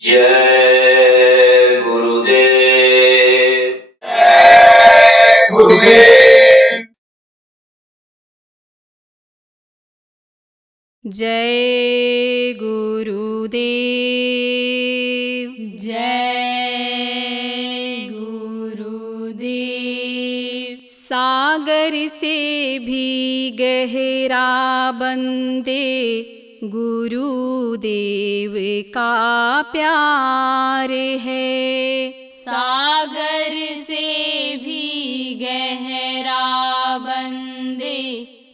जय गुरुदेव। गुरुदेव। जय गुरुदेव। जय गुरुदेव। सागर से भी गहरा बंदे गुरुदेव का प्यार है। सागर से भी गहरा बंदे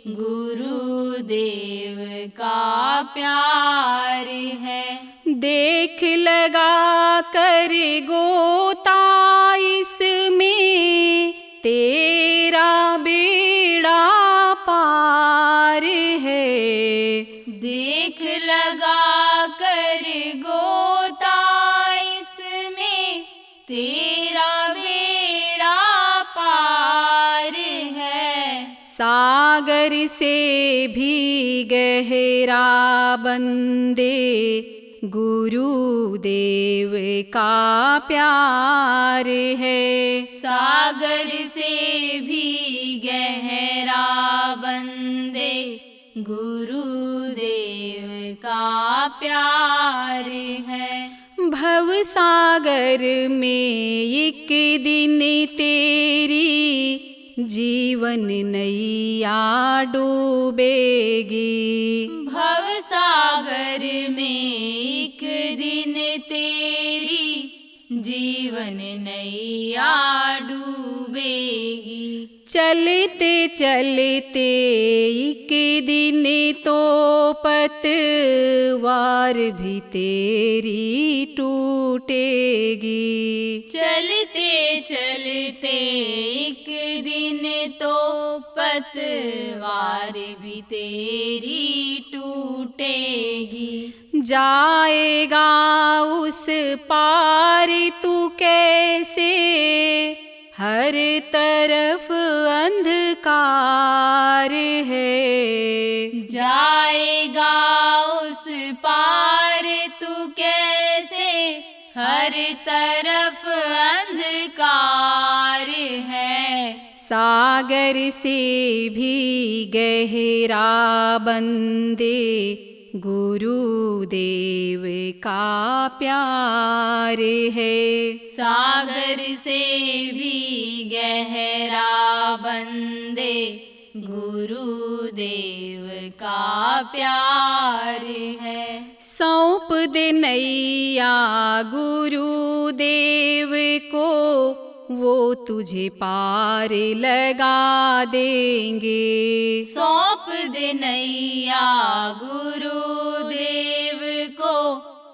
गुरुदेव का प्यार है। देख लगा कर गोता इसमें तेरा बेड़ा पार है। देख लगा कर गोता इसमें तेरा बेड़ा पार है। सागर से भी गहरा बंदे गुरुदेव का प्यार है। सागर से भी गहरा बंदे गुरुदेव का प्यार है। भव सागर में एक दिन तेरी जीवन नैया डूबेगी। भव सागर में एक दिन तेरी जीवन नैया डूबेगी। चलते चलते एक दिन तो पतवार भी तेरी टूटेगी। चलते चलते एक दिन तो पतवार भी तेरी टूटेगी। जाएगा उस पार तू कैसे, हर तरफ अंधकार है। जाएगा उस पार तू कैसे, हर तरफ अंधकार है। सागर से भी गहरा बंदे गुरुदेव का प्यार है। सागर से भी गहरा बंदे गुरुदेव का प्यार है। सौंप दे नैया गुरुदेव को, वो तुझे पार लगा देंगे। सौंप दे नैया गुरुदेव को,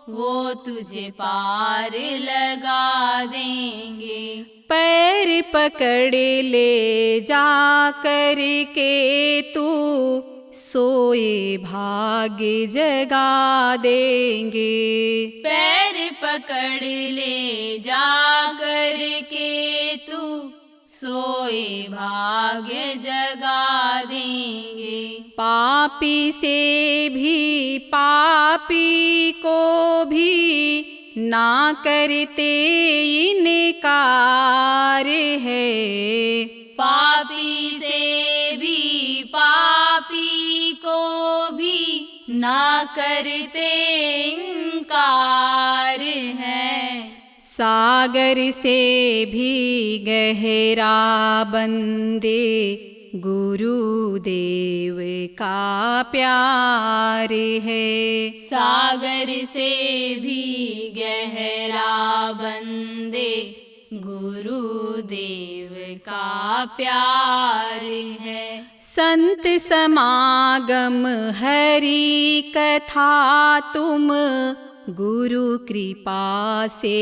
वो तुझे पार लगा देंगे। पैर पकड़ ले जा कर के तू, सोए भाग्य जगा देंगे। पैर पकड़ ले जा कर के तू, सोए भाग्य जगा देंगे। पापी से भी पापी को भी ना करते इनकार है। पापी से भी पापी को भी ना करते इनकार है। सागर से भी गहरा बंदे गुरुदेव का प्यार है। सागर से भी गहरा बंदे गुरुदेव का प्यार है। संत समागम हरि कथा तुम गुरु कृपा से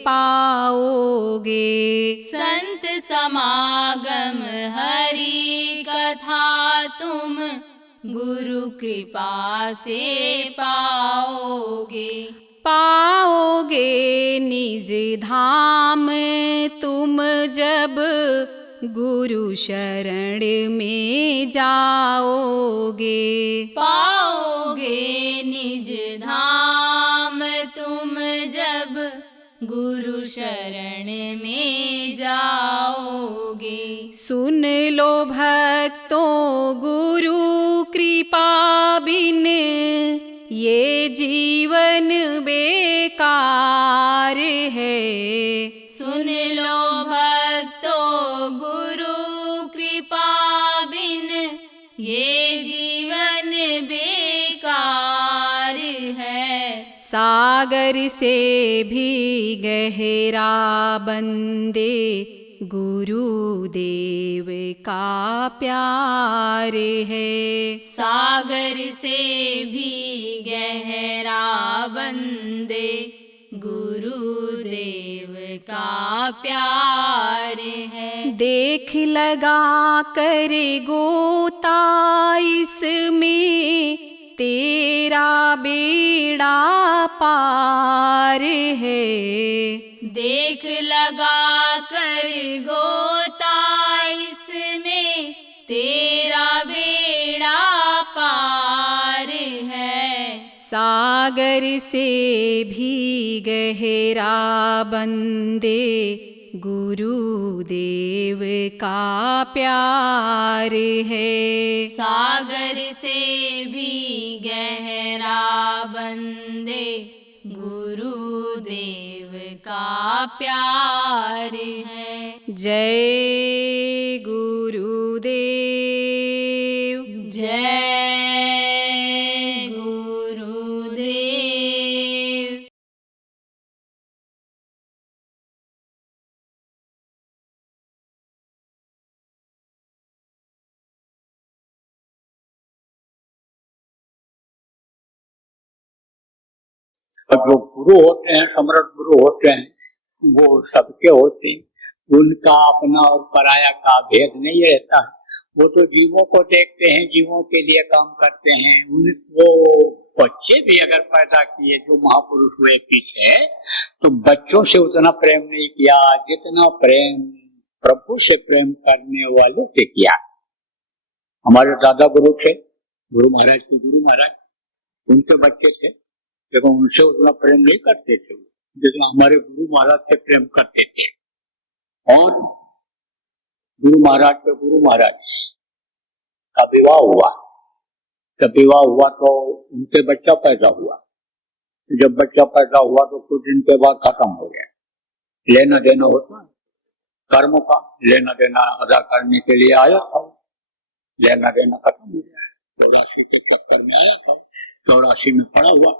पाओगे। संत समागम हरि कथा तुम गुरु कृपा से पाओगे। पाओगे निज धाम तुम जब गुरु शरण में जाओगे। पाओगे निज धाम तुम जब गुरु शरण में जाओगे। सुन लो भक्तों गुरु कृपा बिन ये जीवन बेकार है। सुन लो भक्तों गुरु कृपा बिन ये जीवन बेकार है। सागर से भी गहरा बंदे गुरुदेव का प्यार है। सागर से भी गहरा बंदे गुरुदेव का प्यार है। देख लगा कर गोता इसमें तेरा बेड़ा पार है। देख लगा कर गोता इसमें तेरा बेड़ा पार है। सागर से भी गहरा बंदे गुरुदेव का प्यार है। सागर से भी गहरा बंदे गुरुदेव का प्यार है। जय गुरुदेव। जय गुरुदेव। और जो गुरु होते हैं, समर्थ गुरु होते हैं, वो सबके होते हैं। उनका अपना और पराया का भेद नहीं रहता है। वो तो जीवों को देखते हैं, जीवों के लिए काम करते हैं। वो बच्चे भी अगर पैदा किए जो महापुरुष हुए पीछे, तो बच्चों से उतना प्रेम नहीं किया जितना प्रेम प्रभु से प्रेम करने वाले से किया। हमारे दादा गुरु थे, गुरु महाराज के गुरु महाराज, उनके बच्चे थे, लेकिन उनसे उतना प्रेम नहीं करते थे जितना हमारे गुरु महाराज से प्रेम करते थे। और गुरु महाराज के गुरु महाराज का विवाह हुआ। जब विवाह हुआ तो उनके बच्चा पैदा हुआ। जब बच्चा पैदा हुआ तो कुछ दिन के बाद खत्म हो गया। लेना देना होता है, कर्म का लेना देना अदा करने के लिए आया था, लेना देना खत्म हो गया। 84 के चक्कर में आया था, 84 में पड़ा हुआ।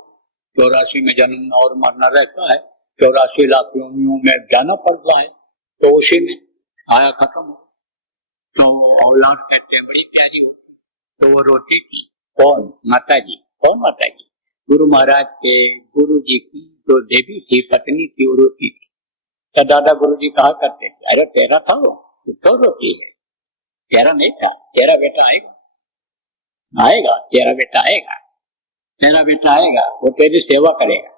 84 में जन्मना और मरना रहता है, 84 लाख योनियों में जाना पड़ता है, तो उसी में आया खत्म हो। तो औलाद कहते हैं बड़ी प्यारी होती, तो वो रोटी थी। कौन? माता जी। कौन माता जी? गुरु महाराज के गुरु जी की जो देवी थी, पत्नी थी, वो रोटी थी। तो दादा गुरु जी कहा करते थे, अरे तेरा था वो, तो रोटी है, तेरा नहीं था, तेरा बेटा आएगा, आएगा, तेरा बेटा आएगा, तेरा बेटा आएगा, वो तेरी सेवा करेगा,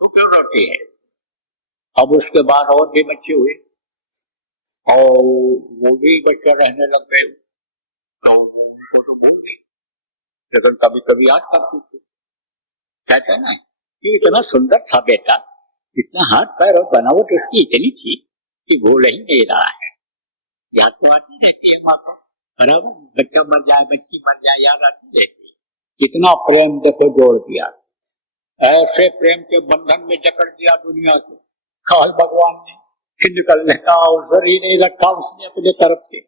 तो क्यों रोटी है। अब उसके बाद और भी बच्चे हुए और वो भी बच्चे रहने लग गए, तो उनको तो भूल गई, लेकिन कभी कभी याद करती थी। कहते हैं ना कि इतना सुंदर था बेटा, इतना हाथ पैर और बनावट उसकी इतनी थी कि भूल ही नहीं रहा है। याद तो आती रहती है माँ को, बराबर। बच्चा मर जाए, बच्ची मर जाए, याद आती रहती है। कितना प्रेम देखो जोड़ दिया, ऐसे प्रेम के बंधन में जकड़ दिया दुनिया को। काल भगवान ने निकलने का अवसर ही नहीं रखा उसने अपने तरफ से।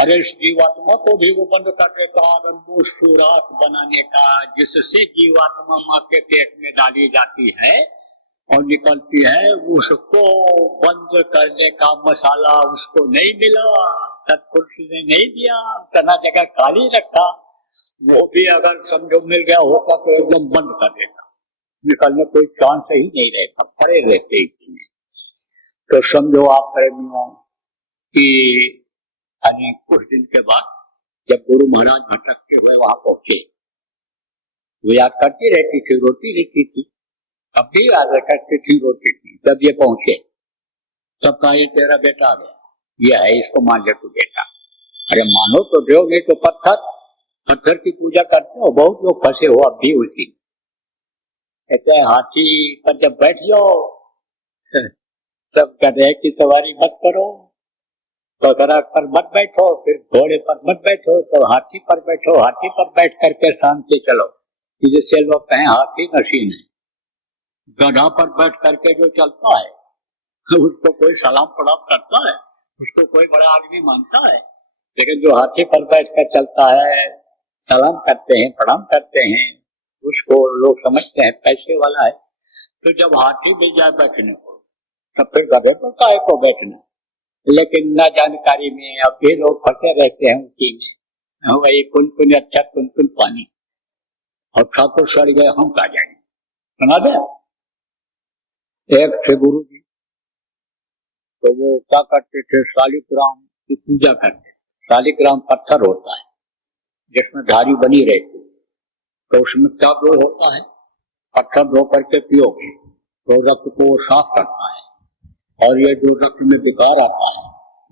अरे इस जीवात्मा को भी वो बंद कर देता अगर वो सुराख बनाने का, जिससे जीवात्मा माँ के पेट में डाली जाती है और निकलती है, उसको बंद करने का मसाला उसको नहीं मिला, सतपुरुष ने नहीं दिया, तना जगह खाली रखा। वो भी अगर समझो मिल गया होता तो एकदम बंद कर देता, निकलने कोई चांस ही नहीं रहता, पड़े रहते इसी में। तो समझो आप प्रेमियों कि यानी कुछ दिन के बाद जब गुरु महाराज भटकते हुए वहां पहुंचे, वो याद करती रहती थी, रोटी लिखती थी, अब भी याद करती थी, रोटी थी। जब ये पहुंचे तब कहा ये तेरा बेटा आ गया, ये है, इसको मान ले तू बेटा। अरे मानो तो दो, नहीं तो पत्थर की पूजा करते हो। बहुत लोग फंसे हो अब भी उसी। कहते हैं हाथी पर जब बैठ जाओ सब कहते हैं कि सवारी मत करो, बकरा पर मत बैठो, फिर घोड़े पर मत बैठो, तो हाथी पर बैठो, हाथी पर बैठ करके शान से चलो। जिससे लोग कहें हाथी नशीन है। गधा पर बैठ करके जो चलता है उसको कोई सलाम प्रणाम करता है, उसको कोई बड़ा आदमी मानता है। लेकिन जो हाथी पर बैठ कर चलता है, सलाम करते हैं, प्रणाम करते हैं, उसको लोग समझते हैं पैसे वाला है। तो जब हाथी मिल जाए बैठने को, तो फिर गधे पर काहे को बैठना। लेकिन न जानकारी में अब भी लोग फंसे रहते हैं उसी में। वही कुन अच्छा कुन पानी, और ठाकुर सड़ गए हम का जाएंगे। सुना दे, एक थे गुरु जी, तो वो क्या करते थे, शालिग्राम की पूजा करते। शालिग्राम पत्थर होता है जिसमें धारी बनी रहती, तो उसमें क्या गुण होता है, पत्थर धो करके पियोगे तो रक्त को साफ करता है। और ये जो रक्त में विकार आता है,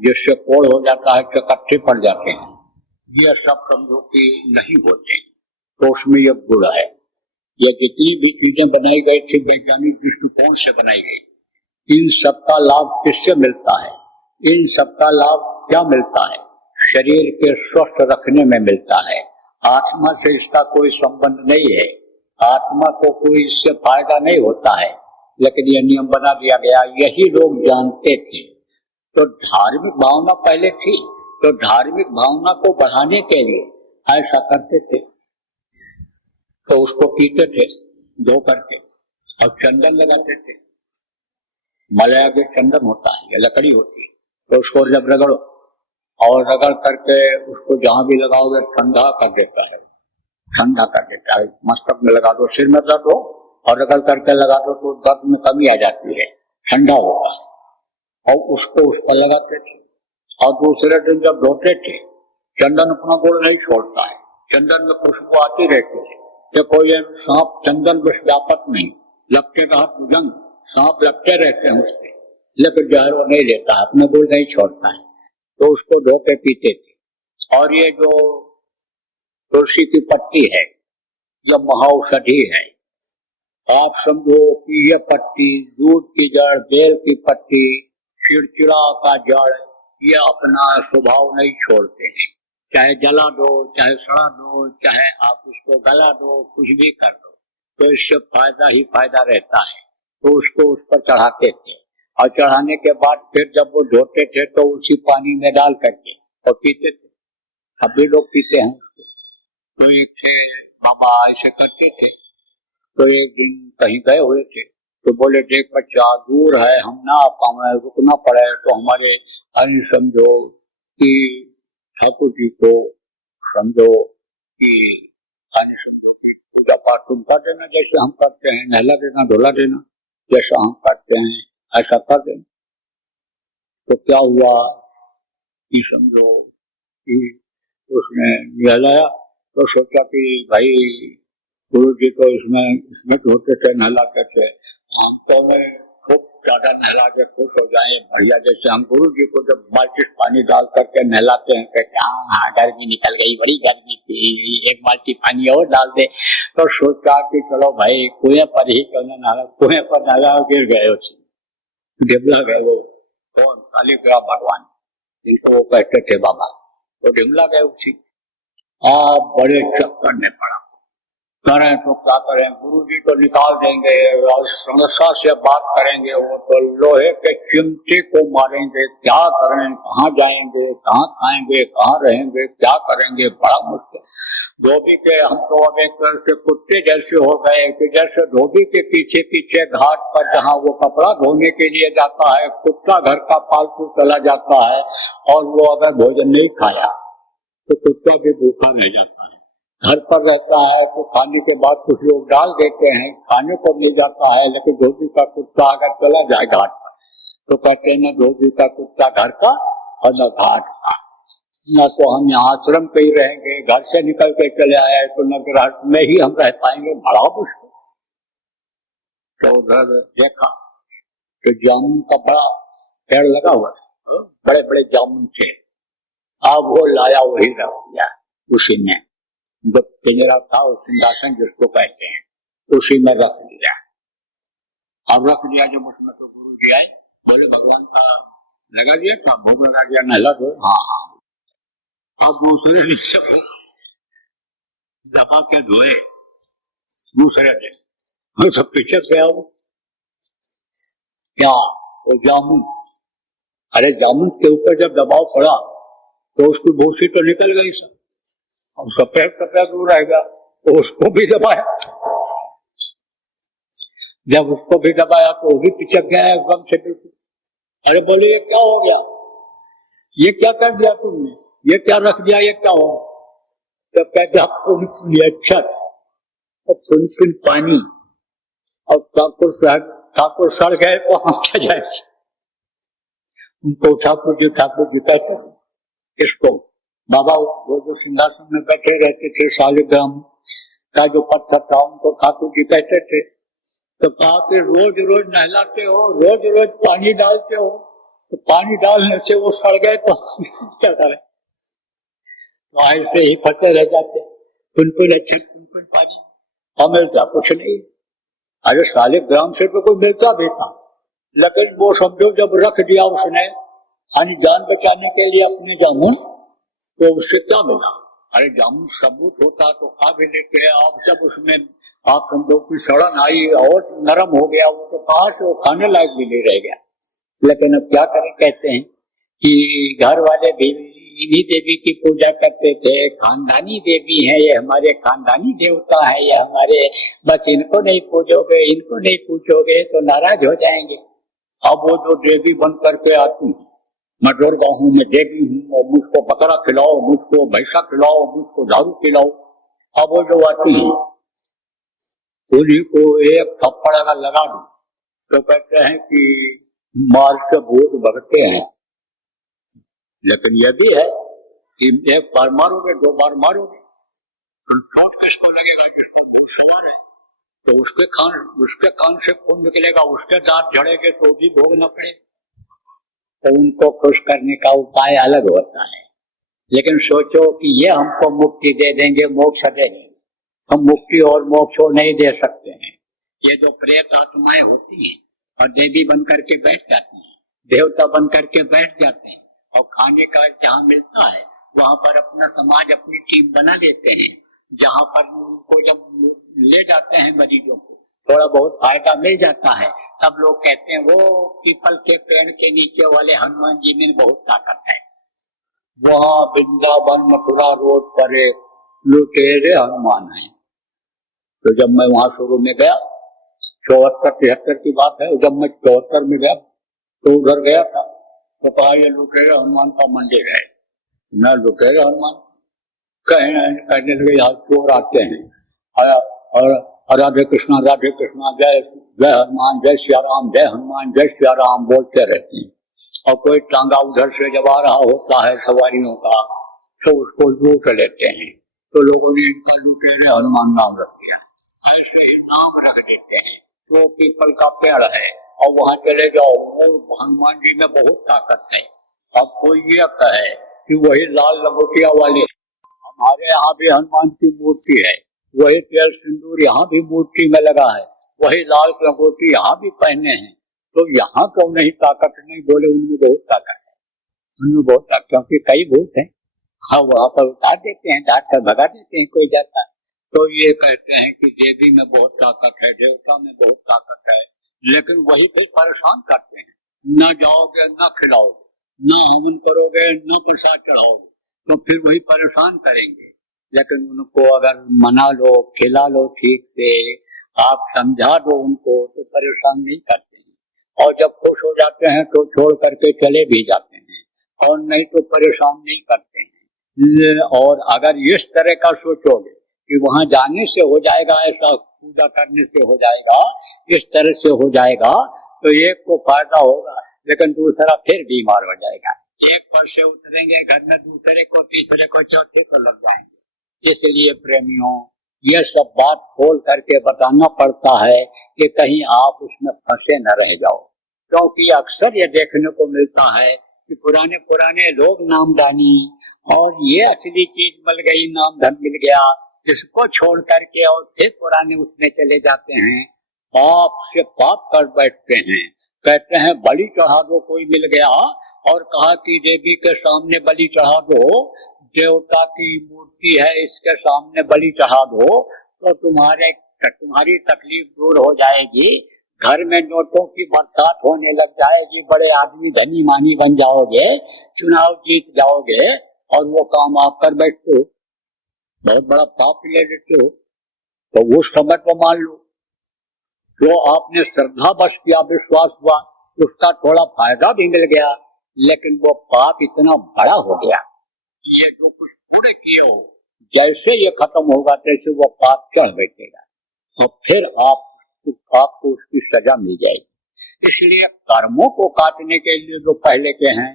जिससे कोड़ हो जाता है, चकत्ते पड़ जाते हैं, ये सब समझो कि नहीं होते, तो उसमें ये गुण है। ये जितनी भी चीजें बनाई गई थी वैज्ञानिक दृष्टिकोण से बनाई गई, इन सबका लाभ किससे मिलता है, इन सबका लाभ क्या मिलता है, शरीर के स्वस्थ रखने में मिलता है। आत्मा से इसका कोई संबंध नहीं है, आत्मा को कोई इससे फायदा नहीं होता है, लेकिन यह नियम बना दिया गया। यही लोग जानते थे। तो धार्मिक भावना पहले थी, तो धार्मिक भावना को बढ़ाने के लिए ऐसा करते थे। तो उसको पीते थे धो करके, और चंदन लगाते थे। मलया के चंदन होता है, यह लकड़ी होती है, तो उसको जब रगड़ो, और रगड़ करके उसको जहां भी लगाओगे ठंडा कर देता है, ठंडा कर देता है। मस्तक में लगा दो, सिर में दर्द हो और रगड़ करके लगा दो तो दर्द में कमी आ जाती है, ठंडा होता है। और उसको उस पर लगाते थे। और दूसरे दिन जब धोते थे, चंदन अपना गुण नहीं छोड़ता है, चंदन में खुशबू आती रहती है। देखो ये सांप चंदन में व्यापक नहीं, लगते का जंग सांप लगते रहते हैं उससे, लेकिन जहर वो नहीं लेता है, अपना गुण नहीं छोड़ता है, तो उसको धो के पीते थे। और ये जो तुलसी की पत्ती है, जब महाऔषधि है, आप समझो कि यह पत्ती, दूध की जड़, बेल की पत्ती, चिड़चिड़ा का जड़, ये अपना स्वभाव नहीं छोड़ते हैं। चाहे जला दो, चाहे सड़ा दो, चाहे आप उसको गला दो, कुछ भी कर दो, तो इससे फायदा ही फायदा रहता है। तो उसको उस पर चढ़ाते थे, और चढ़ाने के बाद फिर जब वो धोते थे तो उसी पानी में डाल करके और पीते थे। अब भी लोग पीते हैं उसको। तो एक थे बाबा ऐसे करते थे। तो एक दिन कहीं गए हुए थे, तो बोले देख बच्चा दूर है, हम ना आ पाए, रुकना पड़े, तो हमारे अन्य समझो कि ठाकुर जी को समझो कि अन्य समझो कि पूजा पाठ तुम कर देना, जैसे हम करते हैं, नहला देना, धोला देना, जैसा हम करते हैं ऐसा कर देना। तो क्या हुआ कि समझो कि उसने नहलाया, तो सोचा कि भाई गुरु जी को इसमें धोते थे, नहलाते थे, हम तो खूब ज्यादा नहला के खुश हो जाए बढ़िया। जैसे हम गुरु जी को जब बाल्टी पानी डाल करके नहलाते हैं, कहते हाँ गर्मी निकल गई, बड़ी गर्मी थी, एक बाल्टी पानी और डाल दे। तो सोचा कि चलो भाई कुएं पर ही क्यों न नहला, कुएं पर नहला, गिर गए, डिमला गए। वो कौन, शालिग्राम भगवान, जिनको वो कहते थे बाबा, तो डिमला गए उसी। आप बड़े चक्कर में पड़ा, करें तो क्या करें, गुरु जी को निकाल देंगे और समस्या से बात करेंगे, वो तो लोहे के चिमटे को मारेंगे, क्या करें, कहाँ जाएंगे, कहाँ खाएंगे, कहाँ रहेंगे, क्या करेंगे, बड़ा मुश्किल। धोबी के हम तो अब एक तरह से कुत्ते जैसे हो गए कि जैसे धोबी के पीछे पीछे घाट पर जहाँ वो कपड़ा धोने के लिए जाता है, कुत्ता घर का पालतू चला जाता है, और वो अगर भोजन नहीं खाया तो कुत्ता भी भूखा रह जाता है। घर पर रहता है तो खाने के बाद कुछ लोग डाल देते हैं, खाने को मिल जाता है, लेकिन धोबी का कुत्ता अगर चला जाए घाट पर तो कहते हैं न धोबी का कुत्ता घर का और न घाट का। न तो हम यहाँ आश्रम पे ही रहेंगे, घर से निकल के चले आए तो न घाट में ही हम रह पाएंगे, बड़ा मुश्किल। तो उधर देखा तो जामुन का बड़ा पेड़ लगा हुआ है, बड़े बड़े जामुन थे, अब वो लाया वही रख दिया उसी में, जो पिंजरा था वो सिंहासन जिसको कहते हैं उसी में रख दिया। अब रख दिया जब उसमें तो गुरु जी आए, बोले भगवान का लगा दिया था, भोग लगा दिया, नहला दो। हाँ। अब दूसरे दिन से दबा के धोए, दूसरे दिन वो सब पीछे गया वो क्या, वो जामुन, अरे जामुन के ऊपर जब दबाव पड़ा तो उसकी भूसी तो निकल गई सब, अब सफेद सफेद हो रहेगा, तो उसको भी दबाया, जब उसको भी दबाया तो वो भी पिचक गया एकदम से बिल्कुल। अरे बोले ये क्या हो गया, ये क्या कर दिया तुमने, ये क्या रख दिया, ये क्या हो, तो कहते आपको अच्छा और फिर पानी, और ठाकुर सड़ गए तो हम क्या जाए, उनको ठाकुर जी कहते किसको, बाबा वो जो सिंहासन में बैठे रहते थे, शालिग्राम का जो पत्थर था उनको ठाकुर जी कहते थे। तो कहा कि रोज रोज नहलाते हो, रोज रोज पानी डालते हो, तो पानी डालने से वो सड़ गए तो क्या करें, तो ऐसे ही फंसे रह जाते, कुन अच्छा कुन पानी और मिलता कुछ नहीं। अरे शालिग्राम से तो कोई मिलता भी था, लेकिन वो समझो जब रख दिया उसने जान बचाने के लिए अपने जामुन, तो उससे क्या मिला, अरे जामुन सबूत होता तो खा भी लेते हैं, आप सब उसमें आप समझो की सड़न आई और नरम हो गया, वो तो कहाँ से वो खाने लायक भी नहीं रह गया। लेकिन अब क्या करें, कहते हैं कि घर वाले भी इन्हीं देवी की पूजा करते थे, खानदानी देवी है ये, हमारे खानदानी देवता है ये हमारे, बस इनको नहीं पूजोगे, इनको नहीं पूछोगे तो नाराज हो जाएंगे। अब वो जो देवी बन करके आती है, मैं दुर्गा हूँ, मैं देवी हूँ, और मुझको बकरा खिलाओ, मुझको भैंसा खिलाओ, मुझको दारू खिलाओ, अब वो जो आती है उन्हीं को एक थप्पड़ अगर लगा दो तो कहते हैं कि मार के भूत भगते हैं। लेकिन यह भी है कि एक बार मारोगे, दो बार मारोगे, चोट किसको लगेगा, जिसको भूत सवार है, तो उसके कान से खून निकलेगा, उसके दांत झड़ेंगे तो भी भोगना पड़ेगा। तो उनको खुश करने का उपाय अलग होता है। लेकिन सोचो कि ये हमको मुक्ति दे देंगे, मोक्ष देंगे, हम मुक्ति और मोक्ष नहीं दे सकते हैं। ये जो प्रेत आत्माएं होती हैं और देवी बन करके बैठ जाती हैं, देवता बन करके बैठ जाते हैं, और खाने का जहाँ मिलता है वहां पर अपना समाज, अपनी टीम बना लेते हैं, जहाँ पर उनको जब ले जाते हैं मरीजों को थोड़ा बहुत फायदा मिल जाता है, तब लोग कहते हैं वो पीपल के पेड़ के नीचे वाले हनुमान जी में बहुत ताकत है। वहाँ वृंदावन मथुरा रोड पर एक लुटेरे हनुमान है। तो जब मैं वहां शुरू में गया, 74-73 की बात है, जब मैं 74 में गया तो उधर गया था, तो कहा ये लुटेरे हनुमान का मंदिर है। मैं लुटेरे हनुमान कहने लगे, यहाँ चोर आते हैं और राधे कृष्णा जय जय हनुमान, जय सिया राम, जय हनुमान, जय सिया राम बोलते रहते हैं। और कोई टांगा उधर से जब आ रहा होता है सवारियों का तो उसको लूट लेते हैं। तो लोगों ने इनका लुटेरे हनुमान नाम रख दिया। ऐसे ही नाम रख देते हैं। वो पीपल का पेड़ है और वहां चले जाओ, वो हनुमान जी में बहुत ताकत है। अब कोई ये कहे कि वही लाल लंगोटिया वाली, हमारे यहाँ भी हनुमान की मूर्ति है, वही तेल सिंदूर यहाँ भी मूर्ति में लगा है, वही लाल लंगोटी यहाँ भी पहने हैं, तो यहाँ क्यों नहीं ताकत? नहीं बोले, उनमें बहुत ताकत है, उनमें बहुत ताकत, क्योंकि कई भूत है। हाँ, वहां पर उतार देते हैं, डांट कर भगा देते हैं, कोई जाता है। तो ये कहते हैं कि देवी में बहुत ताकत है, देवता में बहुत ताकत है, लेकिन वही फिर परेशान करते हैं। न जाओगे, न खिलाओगे, न हवन करोगे, न प्रसाद चढ़ाओगे, तो फिर वही परेशान करेंगे। लेकिन उनको अगर मना लो, खिला लो ठीक से, आप समझा दो उनको, तो परेशान नहीं करते हैं। और जब खुश हो जाते हैं तो छोड़ करके चले भी जाते हैं, और नहीं तो परेशान नहीं करते हैं। और अगर इस तरह का सोचोगे कि वहां जाने से हो जाएगा, ऐसा पूजा करने से हो जाएगा, इस तरह से हो जाएगा, तो एक को फायदा होगा, लेकिन दूसरा फिर बीमार हो जाएगा। एक पर से उतरेंगे घर में, दूसरे को, तीसरे को, चौथे को लग जाएंगे। इसलिए प्रेमियों, ये सब बात खोल करके बताना पड़ता है कि कहीं आप उसमें फंसे न रह जाओ, क्योंकि अक्सर ये देखने को मिलता है कि पुराने पुराने लोग नामदानी और ये असली चीज मिल गई, नाम धन मिल गया, इसको छोड़ करके और फिर पुराने उसमें चले जाते हैं, पाप से पाप कर बैठते हैं। कहते हैं बलि चढ़ा दो, कोई मिल गया और कहा कि देवी के सामने बलि चढ़ा दो, देवता की मूर्ति है इसके सामने बलि चढ़ा दो तो तुम्हारी तकलीफ दूर हो जाएगी, घर में नोटों की बरसात होने लग जाएगी, बड़े आदमी धनी मानी बन जाओगे, चुनाव जीत जाओगे, और वो काम आप कर बैठते हो, बहुत बड़ा पाप ले लेते हो। तो उस समय को मान लो जो आपने श्रद्धा बस किया, विश्वास हुआ, उसका थोड़ा फायदा भी मिल गया, लेकिन वो पाप इतना बड़ा हो गया कि ये जो कुछ पूरे किए हो, जैसे ये खत्म होगा तैसे वो पाप चढ़ बैठेगा, तो फिर आपको उसकी सजा मिल जाएगी। इसलिए कर्मों को काटने के लिए जो पहले के हैं,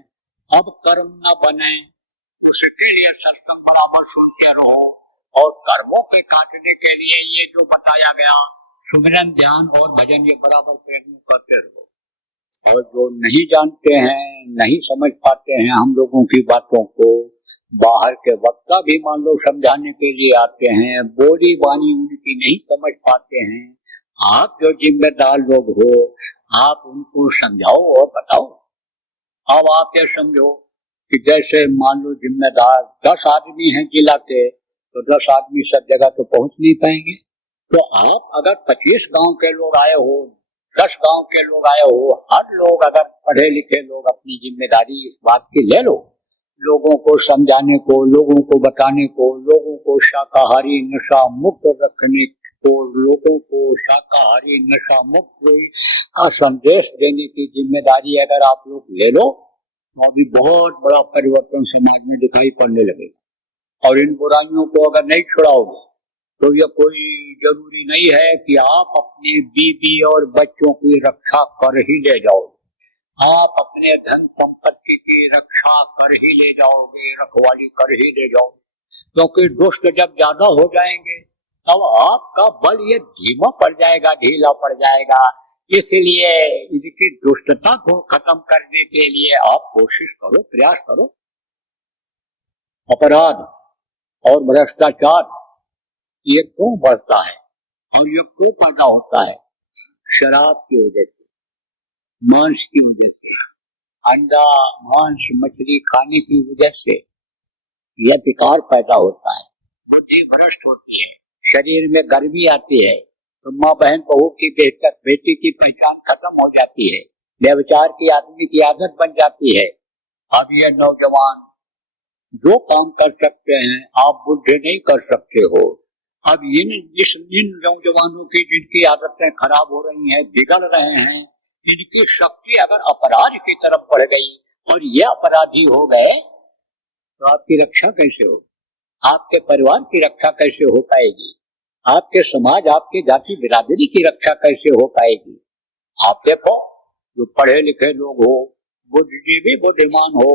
अब कर्म न बने उसके लिए सत्संग बराबर सुनते रहो, और कर्मों के काटने के लिए ये जो बताया गया सुमिरन ध्यान और भजन ये बराबर प्रयत्न करते रहो। और जो नहीं जानते हैं, नहीं समझ पाते हैं हम लोगों की बातों को, बाहर के वक्ता भी मान लो समझाने के लिए आते हैं, बोली वाणी उनकी नहीं समझ पाते हैं, आप जो जिम्मेदार लोग हो आप उनको समझाओ और बताओ। अब आप ये समझो कि जैसे मान लो जिम्मेदार 10 आदमी हैं जिला के, तो 10 आदमी सब जगह तो पहुंच नहीं पाएंगे, तो आप अगर 25 गांव के लोग आए हो, 10 गांव के लोग आए हो, हर लोग अगर पढ़े लिखे लोग अपनी जिम्मेदारी इस बात की ले लो, लोगों को समझाने को, लोगों को बताने को, लोगों को शाकाहारी नशा मुक्त रखने को, लोगों को शाकाहारी नशा मुक्त का संदेश देने की जिम्मेदारी अगर आप लोग ले लो, तो अभी बहुत बड़ा परिवर्तन समाज में दिखाई पड़ने लगेगा। और इन बुराइयों को अगर नहीं छुड़ाओगे तो ये कोई जरूरी नहीं है कि आप अपनी बीवी और बच्चों की रक्षा कर ही ले जाओगे, आप अपने धन संपत्ति की रक्षा कर ही ले जाओगे, रखवाली कर ही ले जाओगे, क्योंकि दुष्ट जब ज्यादा हो जाएंगे तब आपका बल ये धीमा पड़ जाएगा, ढीला पड़ जाएगा। इसलिए इनकी दुष्टता को खत्म करने के लिए आप कोशिश करो, प्रयास करो। अपराध और भ्रष्टाचार ये क्यों बढ़ता है और ये क्यों पैदा होता है? शराब की वजह से, मांस की वजह से, अंडा मांस मछली खाने की वजह से यह विकार पैदा होता है, बुद्धि भ्रष्ट होती है, शरीर में गर्मी आती है, तो माँ बहन बहू की बेटी की पहचान खत्म हो जाती है, व्यभिचार की आदमी की आदत बन जाती है। अब ये नौजवान जो काम कर सकते हैं आप बुढ़े नहीं कर सकते हो। अब इन नौजवानों की जिनकी आदतें खराब हो रही हैं, बिगड़ रहे हैं, इनकी शक्ति अगर अपराध की तरफ बढ़ गई और ये अपराधी हो गए तो आपकी रक्षा कैसे हो? आपके परिवार की रक्षा कैसे हो पाएगी? आपके समाज, आपके जाति बिरादरी की रक्षा कैसे हो पाएगी? आप देखो, जो पढ़े लिखे लोग हो, बुद्धिजीवी बुद्धिमान हो,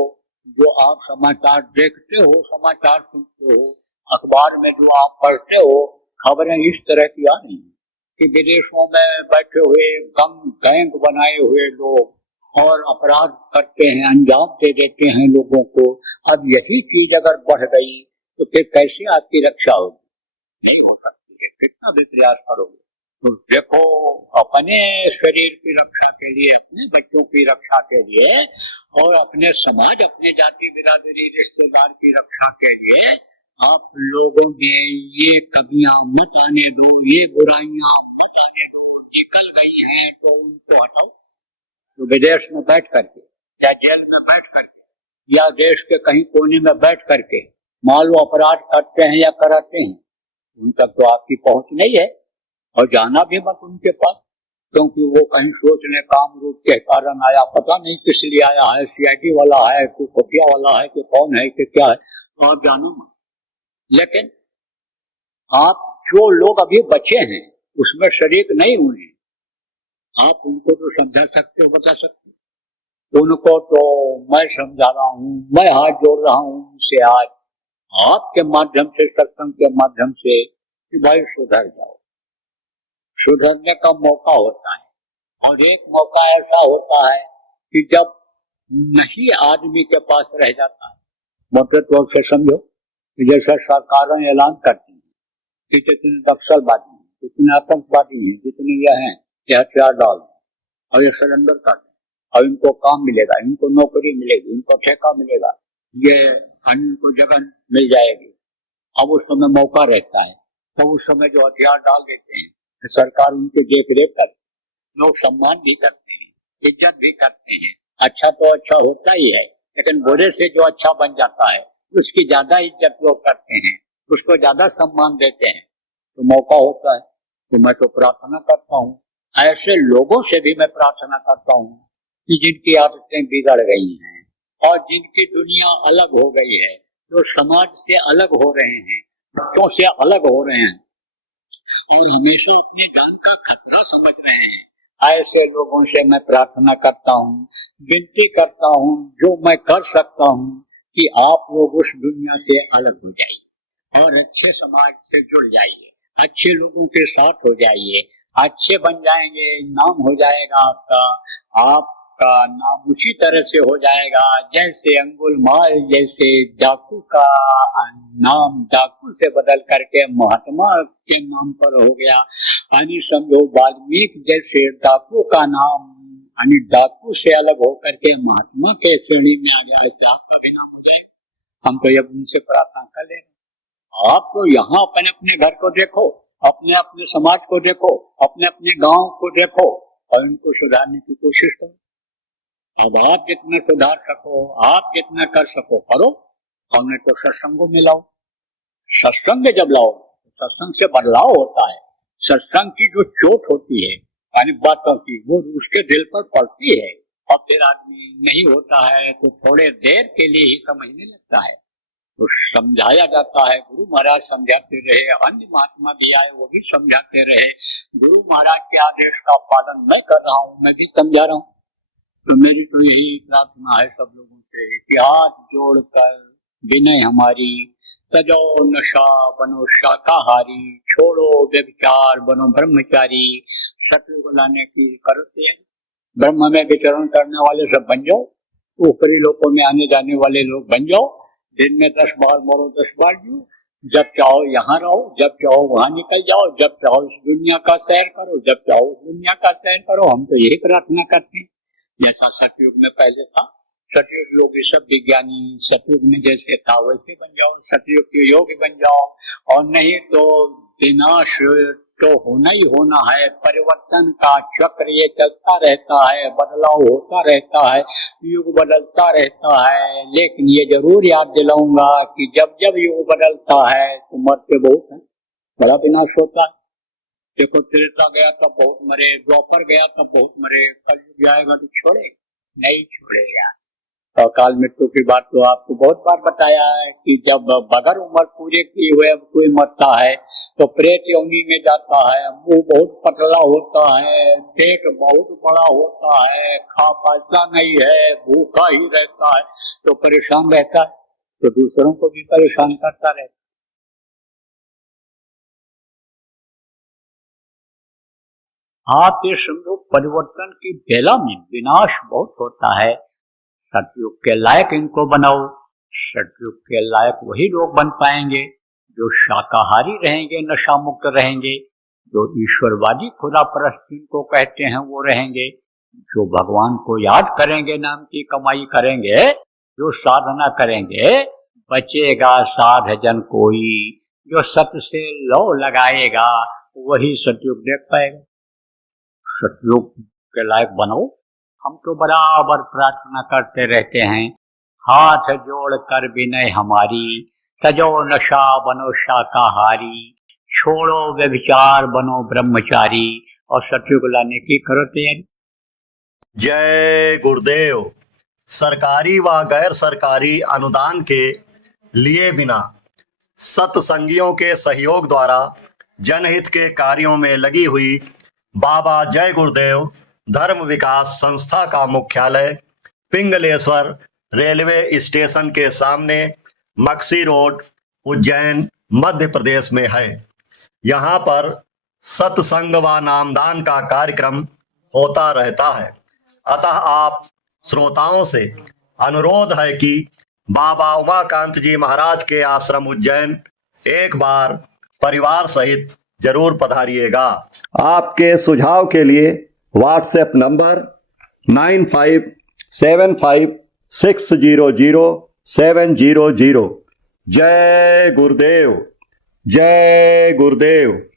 जो आप समाचार देखते हो, समाचार सुनते हो, अखबार में जो आप पढ़ते हो, खबरें इस तरह की आ रही हैं कि विदेशों में बैठे हुए गैंग बनाए हुए लोग और अपराध करते हैं, अंजाम दे देते हैं लोगों को। अब यही चीज अगर बढ़ गई तो फिर कैसे आपकी रक्षा होगी? नहीं हो सकती है, कितना भी प्रयास करोगे। तो देखो, अपने शरीर की रक्षा के लिए, अपने बच्चों की रक्षा के लिए और अपने समाज, अपने जाति बिरादरी रिश्तेदार की रक्षा के लिए आप लोगों में ये कमियां मत आने दो, ये बुराइयां मत आने दो। निकल गई है तो उनको हटाओ। तो विदेश में बैठ करके या जेल में बैठ करके या देश के कहीं कोने में बैठ करके मान लो अपराध करते हैं या कराते हैं, उन तक तो आपकी पहुंच नहीं है और जाना भी मत उनके पास, क्योंकि वो कहीं सोचने काम रूप के कारण आया, पता नहीं किस लिए आया है, सीआईडी वाला है, कोई खुफिया वाला है, कि कौन है, कि क्या है, तो आप जानो मत। लेकिन आप जो लोग अभी बचे हैं उसमें शरीक नहीं हुए, आप उनको तो समझा सकते हो, बता सकते हो। उनको तो मैं समझा रहा हूँ, मैं हाथ जोड़ रहा हूँ उनसे आज आपके माध्यम से, सत्संग के माध्यम से, कि भाई सुधर जाओ। सुधरने का मौका होता है और एक मौका ऐसा होता है कि जब नहीं आदमी के पास रह जाता है। मोटे तौर से समझो कि जैसा सरकारें ऐलान करती हैं कि जितने नक्सलवादी हैं, जितने आतंकवादी हैं, जितने ये हैं, ये हथियार डाल दें और ये सरेंडर कर दें और इनको काम मिलेगा, इनको नौकरी मिलेगी, इनको ठेका मिलेगा, ये इनको जगह मिल जाएगी। अब उस समय मौका रहता है, तो उस समय जो हथियार डाल देते हैं तो सरकार उनकी देख रेख करती है, लोग सम्मान भी करते हैं, इज्जत भी करते हैं। अच्छा तो अच्छा होता ही है, लेकिन बुरे से जो अच्छा बन जाता है उसकी ज्यादा इज्जत लोग करते हैं, उसको ज्यादा सम्मान देते हैं, तो मौका होता है। तो मैं तो प्रार्थना करता हूँ, ऐसे लोगों से भी मैं प्रार्थना करता हूँ कि जिनकी आदतें बिगड़ गई हैं और जिनकी दुनिया अलग हो गई है, जो समाज से अलग हो रहे हैं, बच्चों से अलग हो रहे हैं और हमेशा अपने जान का खतरा समझ रहे हैं, ऐसे लोगों से मैं प्रार्थना करता हूँ, विनती करता हूँ, जो मैं कर सकता हूँ कि आप लोग उस दुनिया से अलग हो जाइए और अच्छे समाज से जुड़ जाइए, अच्छे लोगों के साथ हो जाइए, अच्छे बन जाएंगे, नाम हो जाएगा आपका नाम उसी तरह से हो जाएगा जैसे अंगुलमाल जैसे डाकू का नाम डाकू से बदल करके महात्मा के नाम पर हो गया। यानी समझो वाल्मीकि जैसे डाकू का नाम यानी डाकू से अलग होकर के महात्मा के श्रेणी में आ गया, ऐसे आपका भी नाम हो जाए। हम तो अब उनसे प्रार्थना कर ले। आप तो यहाँ अपने अपने घर को देखो, अपने अपने समाज को देखो, अपने अपने गांव को देखो और इनको सुधारने की कोशिश करो। अब आप जितना सुधार सको, आप जितना कर सको करो, और नहीं तो सत्संगों में लाओ। सत्संग जब लाओ, सत्संग से बदलाव होता है। सत्संग की जो चोट होती है यानी बातों की, वो उसके दिल पर पड़ती है और फिर आदमी नहीं होता है तो थोड़े देर के लिए ही समझने लगता है, तो समझाया जाता है। गुरु महाराज समझाते रहे, अन्य महात्मा भी आए वो भी समझाते रहे। गुरु महाराज के आदेश का पालन मैं कर रहा हूँ, मैं भी समझा रहा हूँ। तो मेरी तो यही प्रार्थना है सब लोगों से कि हाथ जोड़कर विनय हमारी, तजो नशा बनो शाकाहारी, छोड़ो व्यभिचार बनो ब्रह्मचारी, सत्युग लाने की करो तैयारी। ब्रह्म में विचरण करने वाले सब बन जाओ, ऊपरी लोकों में आने जाने वाले लोग बन जाओ। दिन में 10 बार मरो 10 बार जियो, जब चाहो यहाँ रहो, जब चाहो वहां निकल जाओ, जब चाहो इस दुनिया का सैर करो, जब चाहो उस दुनिया का सैर करो। हम तो यही प्रार्थना करते हैं जैसा सतयुग में पहले था। सतयुग योगी सब विज्ञानी सतयुग में जैसे था वैसे बन जाओ, सतयुग के योगी बन जाओ, और नहीं तो विनाश तो होना ही होना है। परिवर्तन का चक्र ये चलता रहता है, बदलाव होता रहता है, युग बदलता रहता है। लेकिन ये जरूर याद दिलाऊंगा कि जब जब युग बदलता है तो मरते बहुत है, बड़ा विनाश होता है। देखो त्रेता गया तब बहुत मरे, द्वापर गया तब बहुत मरे, कलयुग जाएगा तो छोड़ेगा नहीं छोड़ेगा। तो अकाल मृत्यु की बात तो आपको बहुत बार बताया है कि जब बगैर उम्र पूरे किए हुए कोई मरता है तो प्रेत योनि में जाता है, मुंह बहुत पतला होता है, पेट बहुत बड़ा होता है, खा पाता नहीं है, भूखा ही रहता है, तो परेशान रहता है, तो दूसरों को भी परेशान करता रहता है। आप ये समझो परिवर्तन की बेला में विनाश बहुत होता है। सतयुग के लायक इनको बनाओ। सतयुग के लायक वही लोग बन पाएंगे जो शाकाहारी रहेंगे, नशा मुक्त रहेंगे, जो ईश्वरवादी खुदा परस्त जिनको कहते हैं वो रहेंगे, जो भगवान को याद करेंगे, नाम की कमाई करेंगे, जो साधना करेंगे। बचेगा साध जन कोई, जो सत से लौ लगाएगा वही सतयुग देख पाएगा। सतयुग के लायक बनो। हम तो बराबर प्रार्थना करते रहते हैं, हाथ जोड़ कर विनय हमारी, तजो नशा बनो शाकाहारी, छोड़ो व्यभिचार बनो ब्रह्मचारी, और सतयुग लाने की करो तैयारी। जय गुरुदेव। सरकारी व गैर सरकारी अनुदान के लिए बिना सत्संगियों के सहयोग द्वारा जनहित के कार्यों में लगी हुई बाबा जय गुरुदेव धर्म विकास संस्था का मुख्यालय पिंगलेश्वर रेलवे स्टेशन के सामने मक्सी रोड, उज्जैन, मध्य प्रदेश में है। यहाँ पर सत्संग व नामदान का कार्यक्रम होता रहता है, अतः आप श्रोताओं से अनुरोध है कि बाबा उमाकांत जी महाराज के आश्रम उज्जैन एक बार परिवार सहित जरूर पधारिएगा। आपके सुझाव के लिए व्हाट्सएप नंबर 9575600700। जय गुरुदेव, जय गुरुदेव।